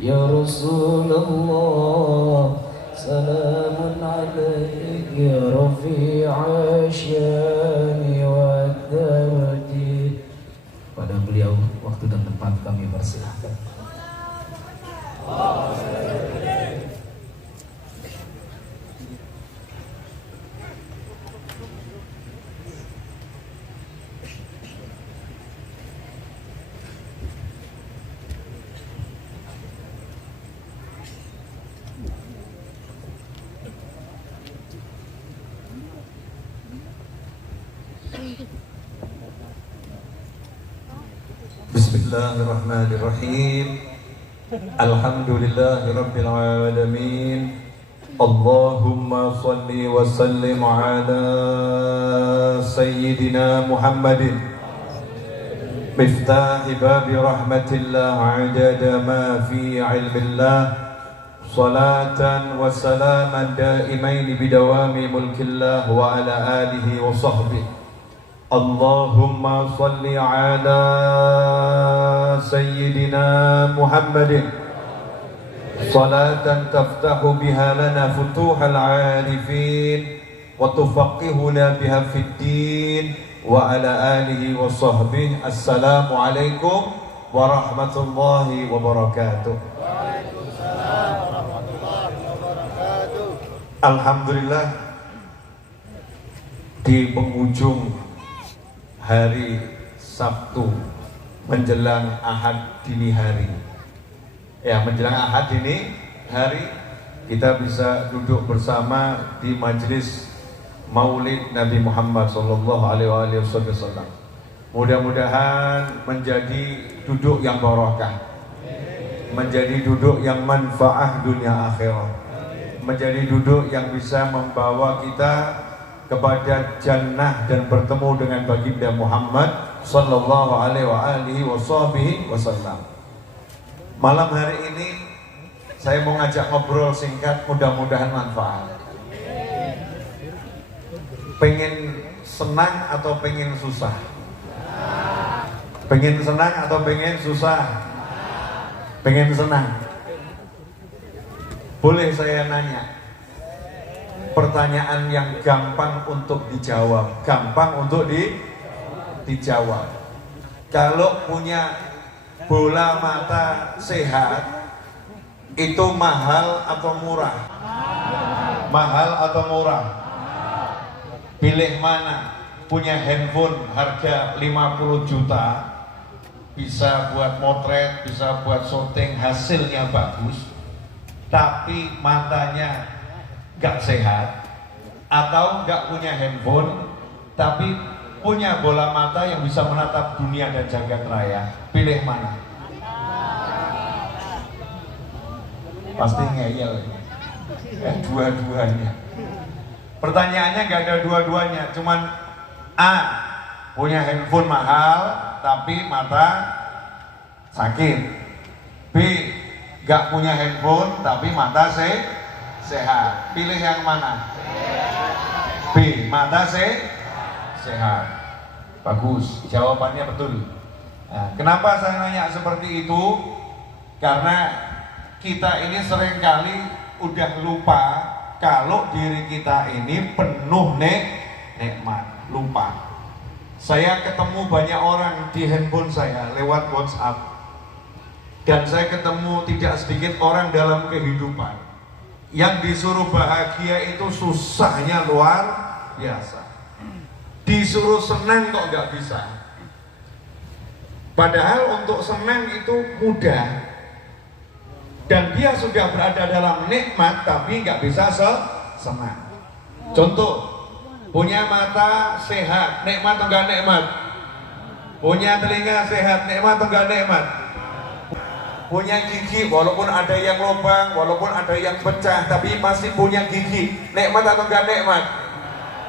يا رسول الله سلام عليك يا رفيع الشان والدرج. Pada beliau waktu dan tempat kami persilahkan. Bismillahirrahmanirrahim. Alhamdulillahirabbil alamin. Allahumma shalli wa sallim ala sayyidina Muhammadin miftahi babi rahmatillah adada ma fi ilmillah salatan wa salaman daimain bidawami mulkillah wa ala alihi wa sahbihi. Allahumma salli ala sayyidina Muhammadin salatan taftahu biha lana futuhal arifin wa tufaqihuna biha fid din wa ala alihi wa sahbihi. Assalamu alaikum warahmatullahi wabarakatuh. Waalaikumsalam warahmatullahi wabarakatuh. Alhamdulillah, di penghujung hari Sabtu menjelang Ahad dini hari, menjelang Ahad dini hari kita bisa duduk bersama di majelis Maulid Nabi Muhammad sallallahu alaihi wasallam. Mudah-mudahan menjadi duduk yang barokah, menjadi duduk yang manfaah dunia akhirat, menjadi duduk yang bisa membawa kita kepada jannah dan bertemu dengan baginda Muhammad sallallahu alaihi wasallam. Malam hari ini saya mau ngajak ngobrol singkat, mudah-mudahan manfaat. Pengen senang atau pengen susah? Pengen senang atau pengen susah? Pengen senang. Boleh saya nanya? Pertanyaan yang gampang untuk dijawab, dijawab. Kalau punya bola mata sehat, itu mahal atau murah? Mahal atau murah? Pilih mana? Punya handphone harga 50 juta, bisa buat motret, bisa buat syuting, hasilnya bagus, tapi matanya gak sehat, atau gak punya handphone tapi punya bola mata yang bisa menatap dunia dan jagat raya, pilih mana? Pasti ngeyel. Dua-duanya. Pertanyaannya gak ada dua-duanya, cuman A, punya handphone mahal tapi mata sakit. B, gak punya handphone tapi mata sehat. Pilih yang mana? B, mata sehat. Bagus, jawabannya betul. Nah, kenapa saya nanya seperti itu? Karena kita ini seringkali udah lupa kalau diri kita ini penuh nikmat. Lupa. Saya ketemu banyak orang di handphone saya lewat WhatsApp, dan saya ketemu tidak sedikit orang dalam kehidupan yang disuruh bahagia itu susahnya luar biasa. Disuruh senang kok nggak bisa. Padahal untuk senang itu mudah, dan dia sudah berada dalam nikmat tapi nggak bisa senang. Contoh, punya mata sehat, nikmat atau nggak nikmat? Punya telinga sehat, nikmat atau nggak nikmat? Punya gigi, walaupun ada yang lubang, walaupun ada yang pecah, tapi masih punya gigi, nikmat atau enggak nikmat?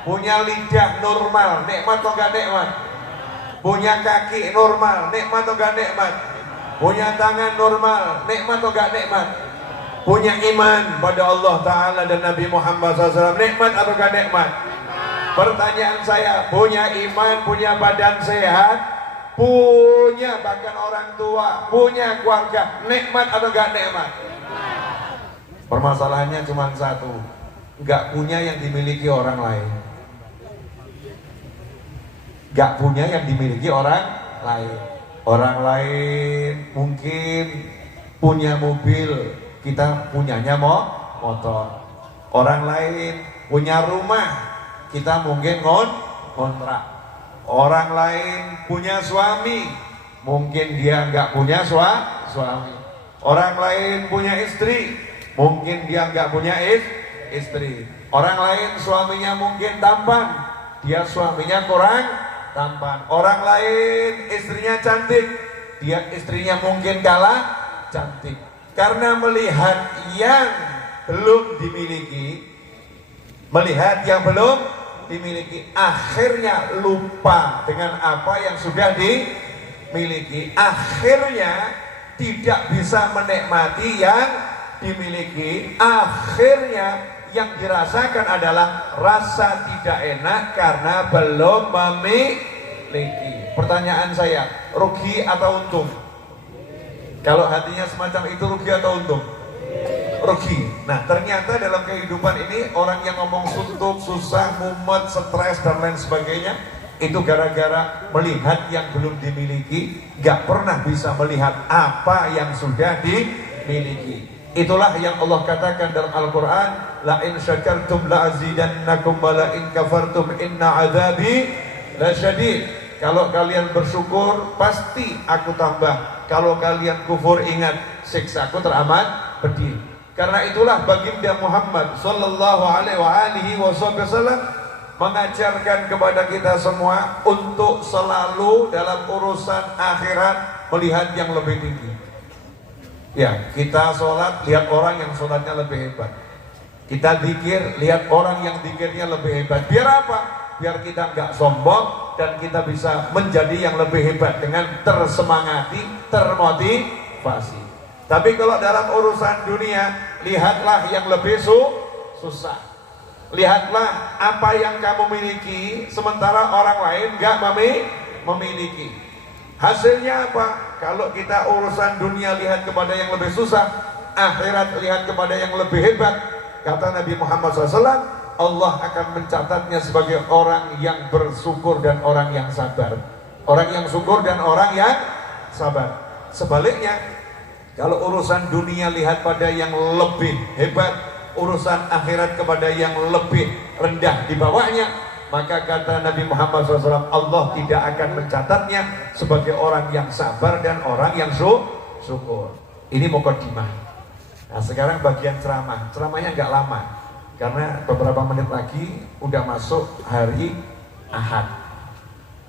Punya lidah normal, nikmat atau enggak nikmat? Punya kaki normal, nikmat atau enggak nikmat? Punya tangan normal, nikmat atau enggak nikmat? Punya iman pada Allah Ta'ala dan Nabi Muhammad SAW, nikmat atau enggak nikmat? Pertanyaan saya, punya iman, punya badan sehat, punya bahkan orang tua, punya keluarga, nikmat atau enggak nikmat? Permasalahannya cuma satu, enggak punya yang dimiliki orang lain. Enggak punya yang dimiliki orang lain. Orang lain mungkin punya mobil, kita punyanya motor. Orang lain punya rumah, kita mungkin kontrak. Orang lain punya suami, mungkin dia nggak punya suami. Orang lain punya istri, mungkin dia nggak punya istri. Orang lain suaminya mungkin tampan, dia suaminya kurang tampan. Orang lain istrinya cantik, dia istrinya mungkin kalah cantik. Karena melihat yang belum dimiliki, melihat yang belum dimiliki, akhirnya lupa dengan apa yang sudah dimiliki, akhirnya tidak bisa menikmati yang dimiliki, akhirnya yang dirasakan adalah rasa tidak enak karena belum memiliki. Pertanyaan saya, rugi atau untung? Kalau hatinya semacam itu, rugi atau untung? Rugi. Nah, ternyata dalam kehidupan ini orang yang ngomong suntuk, susah, mumet, stres dan lain sebagainya, itu gara-gara melihat yang belum dimiliki, gak pernah bisa melihat apa yang sudah dimiliki. Itulah yang Allah katakan dalam Al-Quran, la in syakartum la azidannakum wa la in kafartum inna azabi lasyadid. Kalau kalian bersyukur pasti aku tambah, kalau kalian kufur ingat siksaku teramat pedih. Karena itulah baginda Muhammad sallallahu alaihi wasallam mengajarkan kepada kita semua untuk selalu dalam urusan akhirat melihat yang lebih tinggi. Ya, kita sholat lihat orang yang sholatnya lebih hebat. Kita zikir lihat orang yang zikirnya lebih hebat. Biar apa? Biar kita nggak sombong dan kita bisa menjadi yang lebih hebat dengan tersemangati, termotivasi. Tapi kalau dalam urusan dunia, lihatlah yang lebih susah. Lihatlah apa yang kamu miliki, sementara orang lain gak memiliki. Hasilnya apa? Kalau kita urusan dunia lihat kepada yang lebih susah, akhirat lihat kepada yang lebih hebat, kata Nabi Muhammad SAW, Allah akan mencatatnya sebagai orang yang bersyukur dan orang yang sabar. Orang yang syukur dan orang yang sabar. Sebaliknya, kalau urusan dunia lihat pada yang lebih hebat, urusan akhirat kepada yang lebih rendah di bawahnya, maka kata Nabi Muhammad SAW, Allah tidak akan mencatatnya sebagai orang yang sabar dan orang yang syukur. Ini mukadimah. Nah, sekarang bagian ceramah. Ceramahnya nggak lama, karena beberapa menit lagi udah masuk hari Ahad.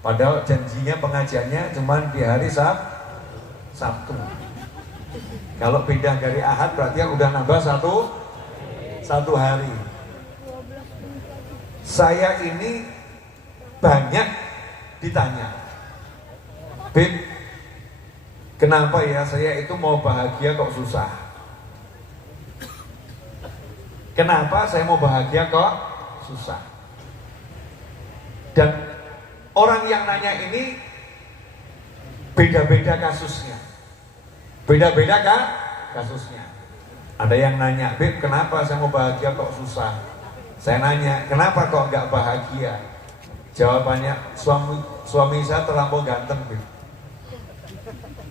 Padahal janjinya pengajiannya cuma di hari Sabtu. Kalau pindah dari Ahad berarti udah nambah satu hari. Saya ini banyak ditanya, Bib, kenapa ya saya itu mau bahagia kok susah? Kenapa saya mau bahagia kok susah? Dan orang yang nanya ini beda-beda kasusnya. Beda-beda kan kasusnya. Ada yang nanya, Bib, kenapa saya mau bahagia kok susah? Saya nanya, kenapa kok nggak bahagia? Jawabannya, suami saya terlampau ganteng, Bib.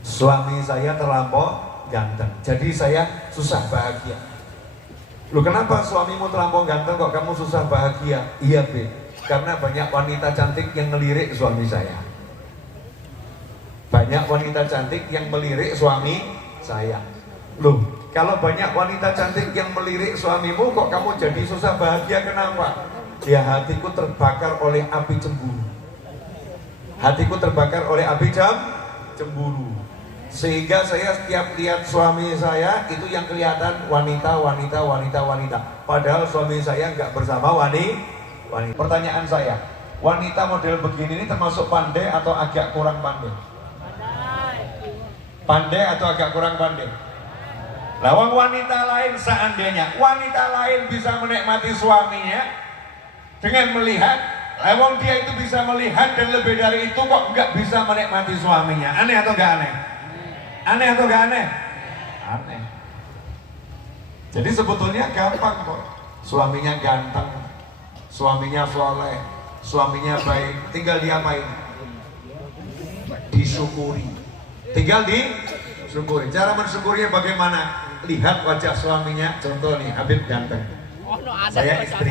Suami saya terlampau ganteng, jadi saya susah bahagia. Loh, kenapa suamimu terlampau ganteng kok kamu susah bahagia? Iya, Bib, karena banyak wanita cantik yang ngelirik suami saya. Banyak wanita cantik yang melirik suami saya. Loh, kalau banyak wanita cantik yang melirik suamimu, kok kamu jadi susah bahagia? Kenapa? Ya, hatiku terbakar oleh api cemburu. Hatiku terbakar oleh api cemburu. Sehingga saya setiap lihat suami saya itu yang kelihatan wanita. Padahal suami saya nggak bersama wanita. Pertanyaan saya, wanita model begini ini termasuk pandai atau agak kurang pandai? Pandai atau agak kurang pandai? Lawang wanita lain, seandainya wanita lain bisa menikmati suaminya dengan melihat Emang dia itu bisa melihat dan lebih dari itu kok nggak bisa menikmati suaminya. Aneh atau nggak aneh? Aneh atau nggak aneh? Aneh. Jadi sebetulnya gampang kok. Suaminya ganteng, suaminya soleh, suaminya baik. Tinggal diapain? Disyukuri. Tinggal disyukuri. Cara mensyukurinya bagaimana? Lihat wajah suaminya. Contoh nih, Habib ganteng. Saya istri.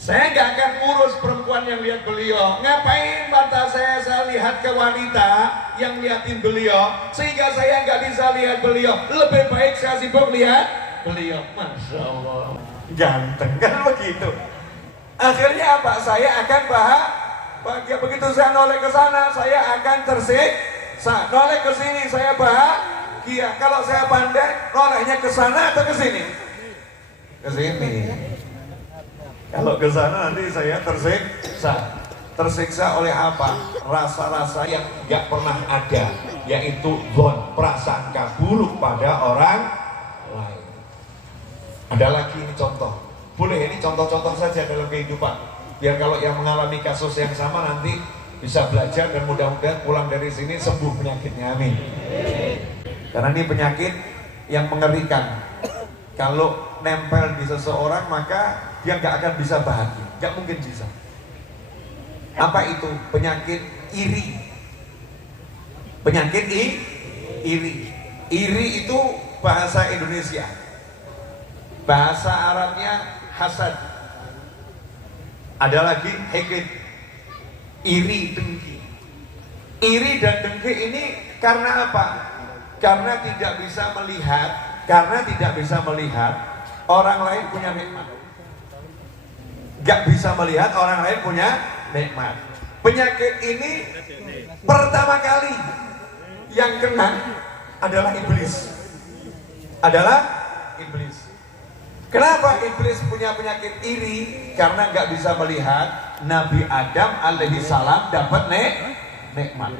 Saya nggak akan ngurus perempuan yang lihat beliau. Ngapain mata saya lihat ke wanita yang liatin beliau, sehingga saya nggak bisa lihat beliau. Lebih baik saya sibuk lihat beliau. Masya Allah, ganteng kan begitu. Akhirnya apa? Saya akan bahagia. Begitu saya noleh ke sana, saya akan tersiksa. Noleh ke sini, saya bahagia. Kalau saya pandai, nolehnya ke sana atau ke sini? Ke sini. Kalau ke sana nanti saya tersiksa. Tersiksa oleh apa? Rasa-rasa yang nggak pernah ada, yaitu dzon, prasangka buruk pada orang lain. Ada lagi ini contoh. Boleh ini contoh-contoh saja dalam kehidupan. Biar kalau yang mengalami kasus yang sama nanti bisa belajar dan mudah-mudahan pulang dari sini sembuh penyakitnya. Amin. Karena ini penyakit yang mengerikan. Kalau nempel di seseorang maka dia nggak akan bisa bahagia, nggak mungkin bisa. Apa itu? Penyakit iri. Penyakit iri. Iri itu bahasa Indonesia. Bahasa Arabnya hasad. Ada lagi hikid. Iri, dengki. Iri dan dengki ini karena apa? Karena tidak bisa melihat orang lain punya nikmat. Gak bisa melihat orang lain punya nikmat. Penyakit ini pertama kali yang kena adalah iblis. Kenapa iblis punya penyakit iri? Karena gak bisa melihat Nabi Adam alaihi salam dapat nikmat.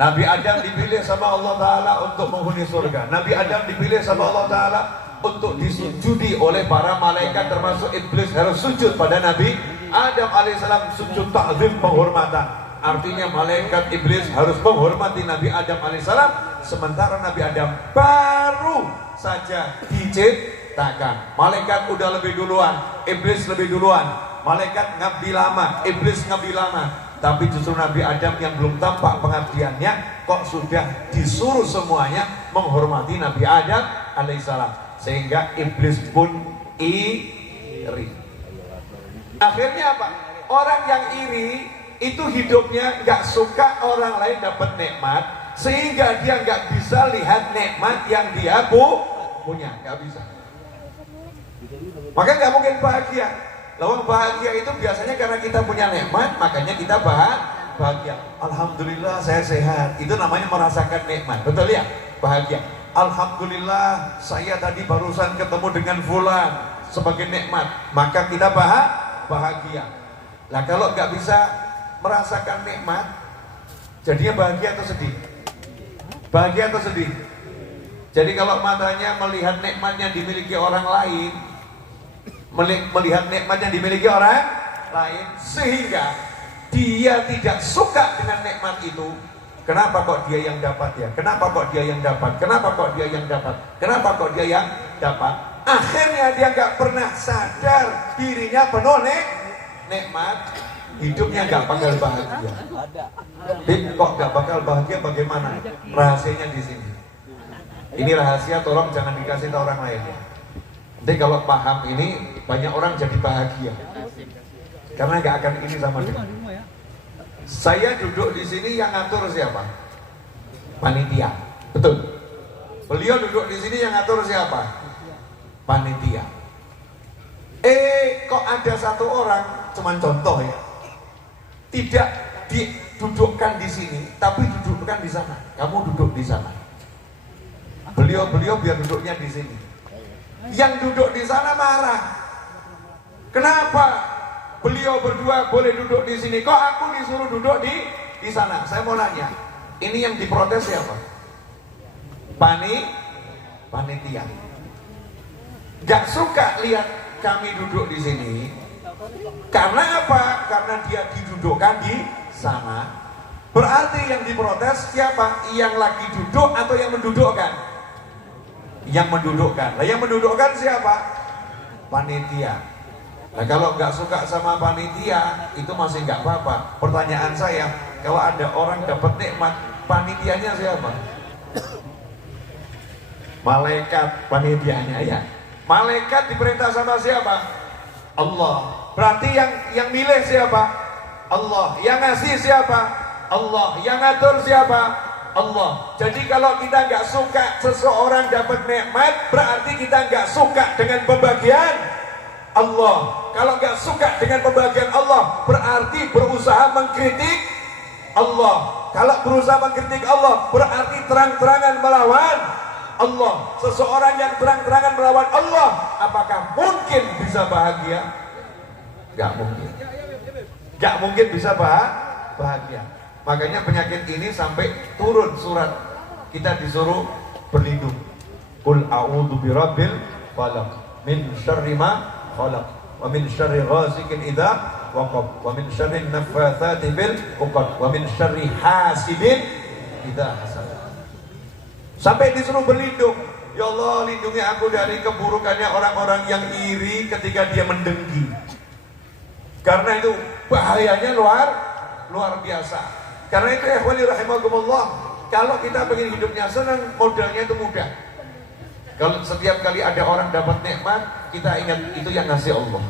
Nabi Adam dipilih sama Allah Ta'ala untuk menghuni surga. Nabi Adam dipilih sama Allah Ta'ala untuk disujudi oleh para malaikat, termasuk iblis harus sujud pada Nabi Adam alaihissalam, sujud ta'zim, penghormatan. Artinya malaikat iblis harus menghormati Nabi Adam alaihissalam, sementara Nabi Adam baru saja diciptakan. Malaikat udah lebih duluan, iblis lebih duluan. Malaikat ngabdi lama, iblis ngabdi lama. Tapi justru Nabi Adam yang belum tampak pengabdiannya kok sudah disuruh semuanya menghormati Nabi Adam alaihissalam, sehingga iblis pun iri. Akhirnya apa? Orang yang iri itu hidupnya nggak suka orang lain dapat nikmat, sehingga dia nggak bisa lihat nikmat yang dia punya, nggak bisa. Maka nggak mungkin bahagia. Lawang bahagia itu biasanya karena kita punya nikmat, makanya kita bahagia. Alhamdulillah saya sehat, itu namanya merasakan nikmat, betul ya? Bahagia. Alhamdulillah saya tadi barusan ketemu dengan fulan, sebagai nikmat, maka kita bahagia. Nah kalau nggak bisa merasakan nikmat, jadinya bahagia atau sedih? Bahagia atau sedih? Jadi kalau matanya melihat nikmat yang dimiliki orang lain, melihat nikmat yang dimiliki orang lain, sehingga dia tidak suka dengan nikmat itu. Kenapa kok dia yang dapat ya? Kenapa kok dia yang dapat? Kenapa kok dia yang dapat? Kenapa kok dia yang dapat? Akhirnya dia nggak pernah sadar dirinya penuh nikmat, hidupnya nggak bakal bahagia. Kok nggak bakal bahagia? Bagaimana? Rahasianya di sini. Ini rahasia, tolong jangan dikasih ke orang lain ya. Jadi kalau paham ini, banyak orang jadi bahagia. Karena nggak akan ini sama dia. Saya duduk di sini yang ngatur siapa? Panitia. Betul. Beliau duduk di sini yang ngatur siapa? Panitia. Kok ada satu orang, cuman contoh ya, tidak didudukkan di sini, tapi dudukkan di sana. Kamu duduk di sana. Beliau biar duduknya di sini. Yang duduk di sana marah. Kenapa beliau berdua boleh duduk di sini, kok aku disuruh duduk di sana? Saya mau nanya, ini yang diprotes siapa? Panitia. Gak suka lihat kami duduk di sini, Karena apa? Karena dia didudukkan di sana. Berarti yang diprotes siapa? Yang lagi duduk atau yang mendudukkan? Yang mendudukkan. Nah, yang mendudukkan siapa? Panitia. Nah, kalau nggak suka sama panitia itu masih nggak apa-apa. Pertanyaan saya, kalau ada orang dapat nikmat, panitianya siapa? Malaikat panitianya ya. Malaikat diperintah sama siapa? Allah. Berarti yang milih siapa? Allah. Yang ngasih siapa? Allah. Yang ngatur siapa? Allah. Jadi kalau kita nggak suka seseorang dapat nikmat, berarti kita nggak suka dengan pembagian Allah. Kalau nggak suka dengan pembagian Allah, berarti berusaha mengkritik Allah. Kalau berusaha mengkritik Allah, berarti terang-terangan melawan Allah. Seseorang yang terang-terangan melawan Allah, apakah mungkin bisa bahagia? Gak mungkin. Gak mungkin bisa bahagia. Makanya penyakit ini sampai turun surat, kita disuruh berlindung. Qul a'udzu birabbil falaq min syarri ma khalaq wa min syarri ghasikin idza waqab wa min syarri naffatsati bil 'uqad wa min syarri hasidin idza hasad. Sampai disuruh berlindung. Ya Allah, lindungi aku dari keburukannya orang-orang yang iri ketika dia mendengki. Karena itu bahayanya luar biasa. Karena itu ikhwani rahimakumullah, kalau kita pengen hidupnya senang, modalnya itu mudah. Kalau setiap kali ada orang dapat nikmat, kita ingat itu yang ngasih Allah.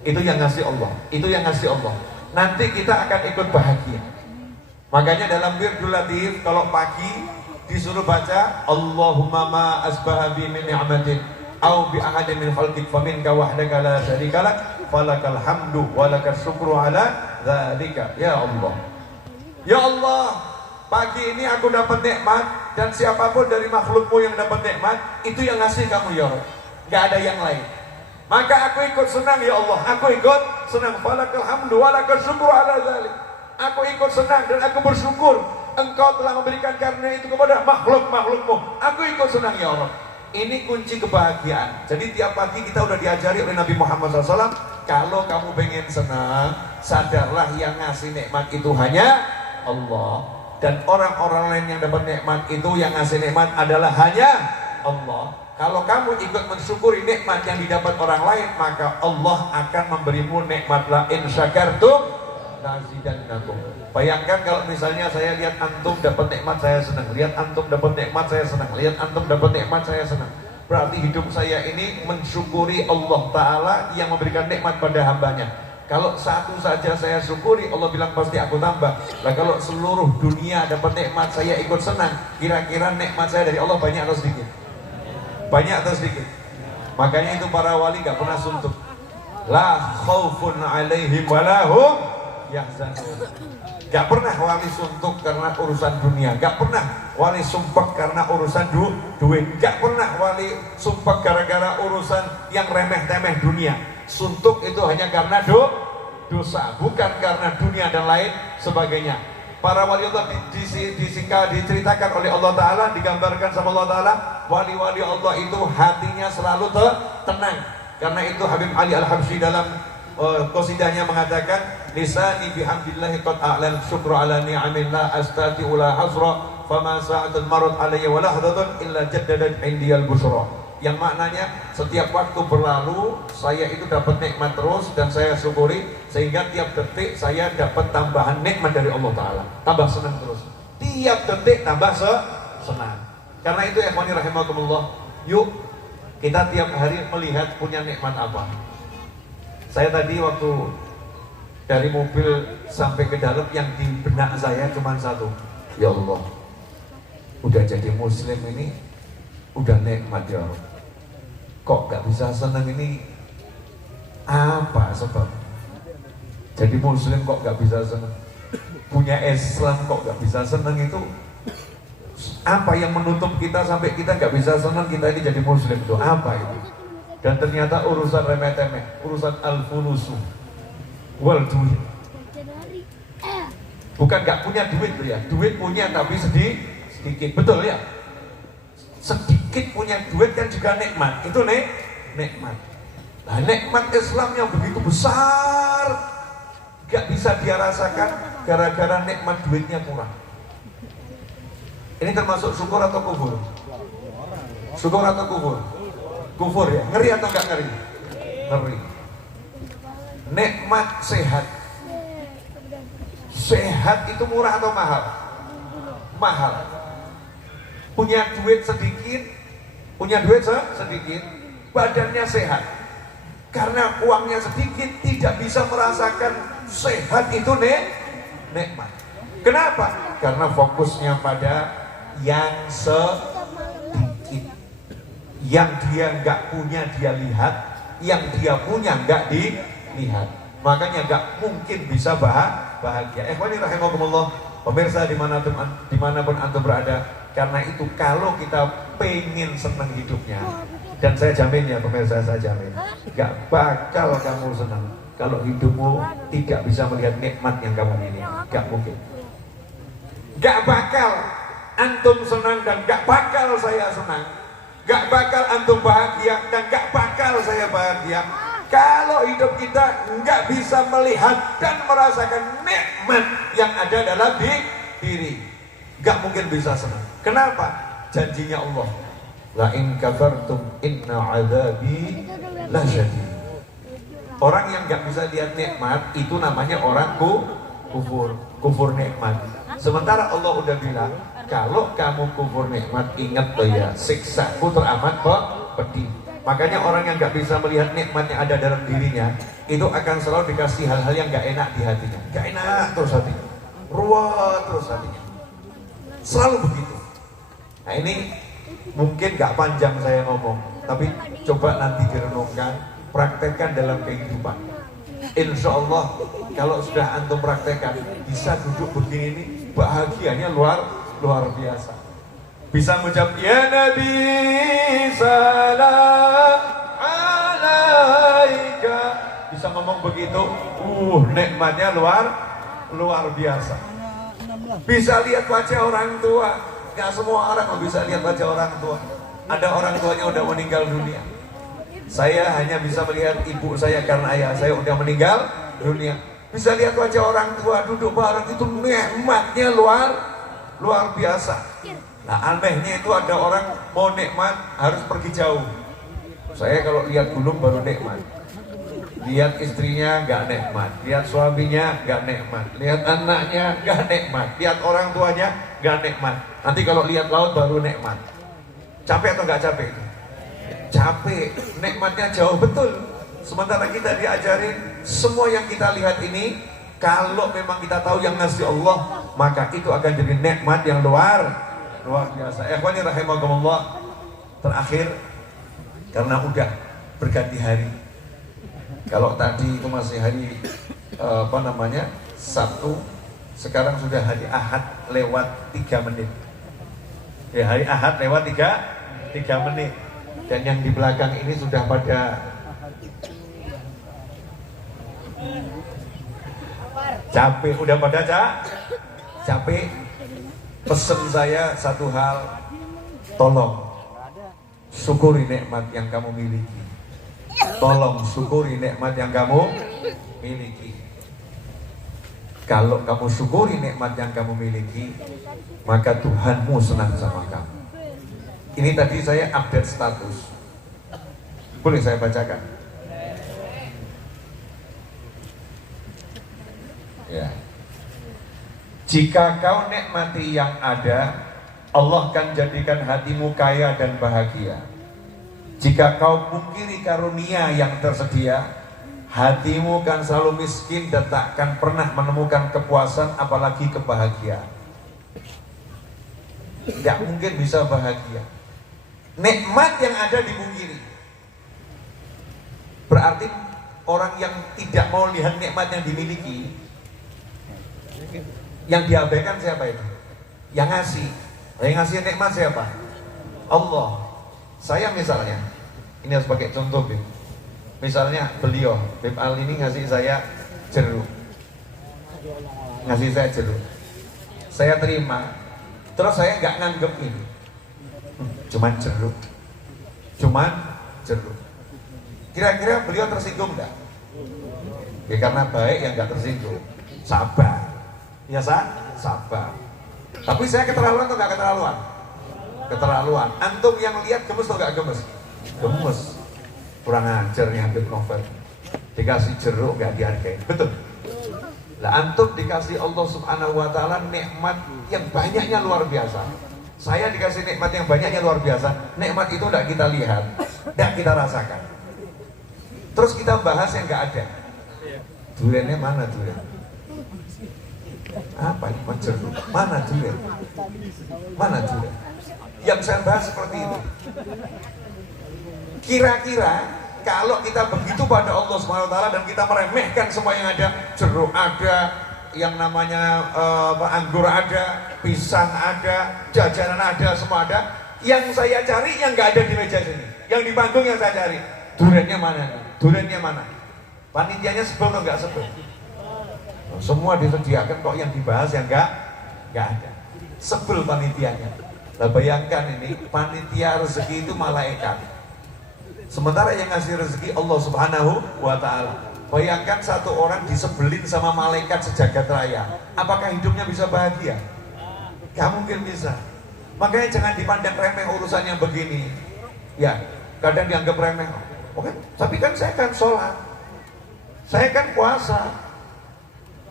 Itu yang ngasih Allah. Itu yang ngasih Allah. Nanti kita akan ikut bahagia. Makanya dalam Wirdul Latif kalau pagi disuruh baca Allahumma ma asbaha bi min ni'matin au bi ahadin min khalqik faminka wahdaka la syarika lak falakal hamdu wa lakas syukru ala dzalika. Ya Allah. Ya Allah, pagi ini aku dapat nikmat, dan siapapun dari makhlukmu yang dapat nikmat, itu yang ngasih kamu ya Allah. Gak ada yang lain. Maka aku ikut senang ya Allah. Aku ikut senang. Falakal hamdu wa lakas syukru ala dzalik. Aku ikut senang dan aku bersyukur Engkau telah memberikan karunia itu kepada makhluk-makhlukmu. Aku ikut senang ya Allah. Ini kunci kebahagiaan. Jadi tiap pagi kita udah diajari oleh Nabi Muhammad SAW, kalau kamu pengen senang, sadarlah yang ngasih nikmat itu hanya Allah. Dan orang-orang lain yang dapat nikmat itu, yang ngasih nikmat adalah hanya Allah. Kalau kamu ikut mensyukuri nikmat yang didapat orang lain, maka Allah akan memberimu nikmat. La in syakartum lazidannakum. Bayangkan kalau misalnya saya lihat antum dapat nikmat, saya senang. Lihat antum dapat nikmat, saya senang. Lihat antum dapat nikmat, saya senang. Berarti hidup saya ini mensyukuri Allah Ta'ala yang memberikan nikmat pada hambanya. Kalau satu saja saya syukuri, Allah bilang pasti aku tambah. Nah kalau seluruh dunia dapat nikmat, saya ikut senang. Kira-kira nikmat saya dari Allah banyak atau sedikit? Banyak atau sedikit? Makanya itu para wali gak pernah suntuk. La khaufun alaihim walahum yahzanun. Gak pernah wali suntuk karena urusan dunia. Gak pernah wali sumpah karena urusan duit. Gak pernah wali sumpah gara-gara urusan yang remeh-temeh dunia. Suntuk itu hanya karena dosa, bukan karena dunia dan lain sebagainya. Para wali Allah diceritakan oleh Allah Ta'ala, digambarkan sama Allah Ta'ala, wali-wali Allah itu hatinya selalu tenang. Karena itu Habib Ali Al-Habsyi dalam qasidahnya mengatakan, lisani bihamdillahi qad a'lan syukru ala ni'amillah astati ula hasra fama sa'atul marud alayya wa lahdatun illa jaddadat indiyal busra. Yang maknanya setiap waktu berlalu saya itu dapat nikmat terus dan saya syukuri, sehingga tiap detik saya dapat tambahan nikmat dari Allah Ta'ala, tambah senang terus, tiap detik tambah senang. Karena itu ikhwani rahimakumullah, yuk kita tiap hari melihat punya nikmat apa. Saya tadi waktu dari mobil sampai ke dalam, yang di benak saya cuma satu, ya Allah, udah jadi muslim ini udah nikmat ya Allah. Kok gak bisa senang ini? Apa sebab? Jadi muslim kok gak bisa senang? Punya Islam kok gak bisa senang? Itu apa yang menutup kita sampai kita gak bisa senang kita ini jadi muslim itu? Apa itu? Dan ternyata urusan remeh-temeh, urusan al-fulusu wal duit. Bukan gak punya duit tuh ya, duit punya tapi sedikit, betul ya? Sedikit punya duit kan juga nikmat, itu nikmat. Nah, nikmat Islam yang begitu besar gak bisa dia rasakan gara-gara nikmat duitnya kurang. Ini termasuk syukur atau kufur? Syukur atau kufur? Kufur ya? Ngeri atau gak ngeri? Ngeri. Nikmat sehat. Sehat itu murah atau mahal? Mahal. Punya duit sedikit, badannya sehat. Karena uangnya sedikit, tidak bisa merasakan sehat itu nikmat. Kenapa? Karena fokusnya pada yang sedikit. Yang dia nggak punya dia lihat, yang dia punya nggak dilihat. Makanya nggak mungkin bisa bahagia. Ikhwani rahimakumullah, pemirsa dimanapun antum berada. Karena itu kalau kita pengen senang hidupnya, dan saya jamin ya pemirsa, saya jamin gak bakal kamu senang kalau hidupmu tidak bisa melihat nikmat yang kamu miliki. Gak mungkin. Gak bakal antum senang dan gak bakal saya senang. Gak bakal antum bahagia dan gak bakal saya bahagia kalau hidup kita gak bisa melihat dan merasakan nikmat yang ada dalam diri. Gak mungkin bisa senang. Kenapa? Janjinya Allah, la in kafartum inna adzabi lasyadid. Orang yang gak bisa lihat nikmat itu namanya orang kufur nikmat. Sementara Allah udah bilang, kalau kamu kufur nikmat, ingat tuh ya, siksaku teramat pedih. Makanya orang yang gak bisa melihat nikmat yang ada dalam dirinya, itu akan selalu dikasih hal-hal yang gak enak di hatinya. Gak enak terus hatinya, ruwet terus hatinya, selalu begitu. Nah ini mungkin gak panjang saya ngomong, tapi coba nanti direnungkan, praktekkan dalam kehidupan. Insya Allah kalau sudah antum praktekkan, bisa duduk begini ini, bahagianya luar biasa. Bisa mengucap ya Nabi salam alaika, bisa ngomong begitu, nikmatnya luar biasa. Bisa lihat wajah orang tua. Gak semua orang bisa lihat wajah orang tua. Ada orang tuanya udah meninggal dunia. Saya hanya bisa melihat ibu saya karena ayah saya udah meninggal dunia. Bisa lihat wajah orang tua duduk bareng, itu nikmatnya luar biasa. Nah anehnya itu ada orang mau nikmat harus pergi jauh. Saya kalau lihat gunung baru nikmat. Lihat istrinya gak nikmat, lihat suaminya gak nikmat, lihat anaknya gak nikmat, lihat orang tuanya gak nikmat. Nanti kalau lihat laut baru nikmat. Capek atau gak capek itu? Capek, nikmatnya jauh betul. Sementara kita diajarin semua yang kita lihat ini, kalau memang kita tahu yang ngasih Allah, maka itu akan jadi nikmat yang luar biasa. Ikhwani rahimakumullah. Terakhir, karena udah berganti hari. Kalau tadi itu masih hari Sabtu, sekarang sudah hari Ahad lewat 3 menit. Ya, hari Ahad lewat 3 menit. Dan yang di belakang ini sudah pada capek, udah pada capek. Pesen saya satu hal, tolong syukuri nikmat yang kamu miliki. Tolong syukuri nikmat yang kamu miliki. Kalau kamu syukuri nikmat yang kamu miliki, maka Tuhanmu senang sama kamu. Ini tadi saya update status. Boleh saya bacakan? Ya. Jika kau nikmati yang ada, Allah akan jadikan hatimu kaya dan bahagia. Jika kau pungkiri karunia yang tersedia, hatimu akan selalu miskin dan tak akan pernah menemukan kepuasan apalagi kebahagiaan. Tidak mungkin bisa bahagia. Nikmat yang ada dipungkiri, berarti orang yang tidak mau lihat nikmat yang dimiliki, yang diabaikan siapa itu? Yang ngasih. Yang ngasih nikmat siapa? Allah. Saya misalnya, ini harus pakai contoh, Bib. Misalnya beliau, Bib Al ini ngasih saya jeruk. Ngasih saya jeruk. Saya terima. Terus saya nggak nganggep ini. Cuman jeruk. Kira-kira beliau tersinggung enggak? Ya karena baik yang enggak tersinggung. Sabar. Ya sabar. Tapi saya keterlaluan atau enggak keterlaluan? Keterlaluan. Antum yang lihat gemes atau enggak gemes? Gemes. Kurang ajar nih Habib Novel. Dikasih jeruk enggak dihargai. Betul. Lah antum dikasih Allah Subhanahu wa taala nikmat yang banyaknya luar biasa. Saya dikasih nikmat yang banyaknya luar biasa. Nikmat itu enggak kita lihat, enggak kita rasakan. Terus kita bahas yang enggak ada. Duriannya mana durian? Apa ini jeruk? Mana durian? Mana durian? Yang saya bahas seperti itu. Kira-kira kalau kita begitu pada Allah Subhanahu wa taala dan kita meremehkan semua yang ada, jeruk ada, yang namanya anggur ada, pisang ada, jajanan ada, semua ada. Yang saya cari yang nggak ada di meja sini, yang di panggung yang saya cari, duriannya mana? Duriannya mana? Panitianya sebel atau nggak sebel? Semua disediakan, kok yang dibahas yang nggak ada. Sebel panitianya. Nah, bayangkan ini panitia rezeki itu malaikat. Sementara yang ngasih rezeki Allah Subhanahu wa taala. Bayangkan satu orang disebelin sama malaikat sejagat raya. Apakah hidupnya bisa bahagia? Gak mungkin bisa. Makanya jangan dipandang remeh urusan yang begini. Ya, kadang dianggap remeh. Oke, tapi kan saya kan sholat, saya kan puasa,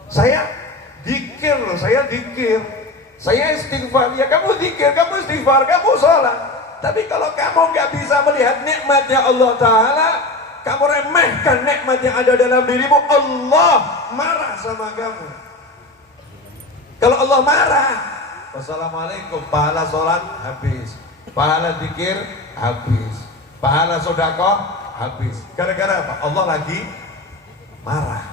saya dzikir loh, saya dzikir, saya istighfar. Ya kamu dzikir, kamu istighfar, kamu sholat. Tapi kalau kamu nggak bisa melihat nikmatnya Allah Ta'ala, kamu remehkan nikmat yang ada dalam dirimu, Allah marah sama kamu. Kalau Allah marah, wassalamualaikum, pahala sholat habis, pahala dzikir habis, pahala sedekah habis. Gara-gara apa? Allah lagi marah.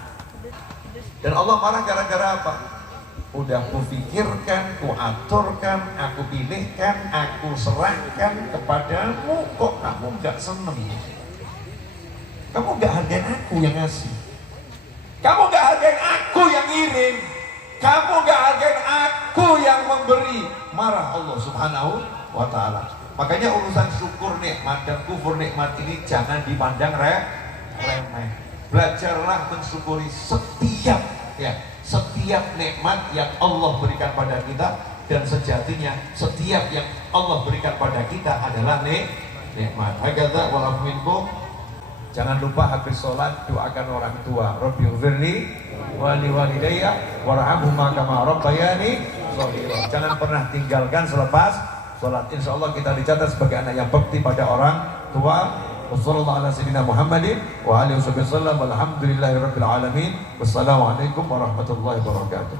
Dan Allah marah gara-gara apa? Udah kupikirkan, kuaturkan, aku pilihkan, aku serahkan kepadamu, kok kamu gak seneng? Kamu gak hargain aku yang ngasih, kamu gak hargain aku yang ngirim, kamu gak hargain aku yang memberi. Marah Allah Subhanahu wa ta'ala. Makanya urusan syukur nikmat dan kufur nikmat ini jangan dipandang remeh. Belajarlah mensyukuri setiap nikmat yang Allah berikan pada kita, dan sejatinya setiap yang Allah berikan pada kita adalah nikmat. Hakadza walakum minkum. Jangan lupa habis sholat doakan orang tua. Rabbighfirli wa liwalidayya warhamhuma kama rabbayani shaghira. Jangan pernah tinggalkan selepas sholat. Insya Allah kita dicatat sebagai anak yang bakti pada orang tua. Wassalamualaikum warahmatullahi wabarakatuh.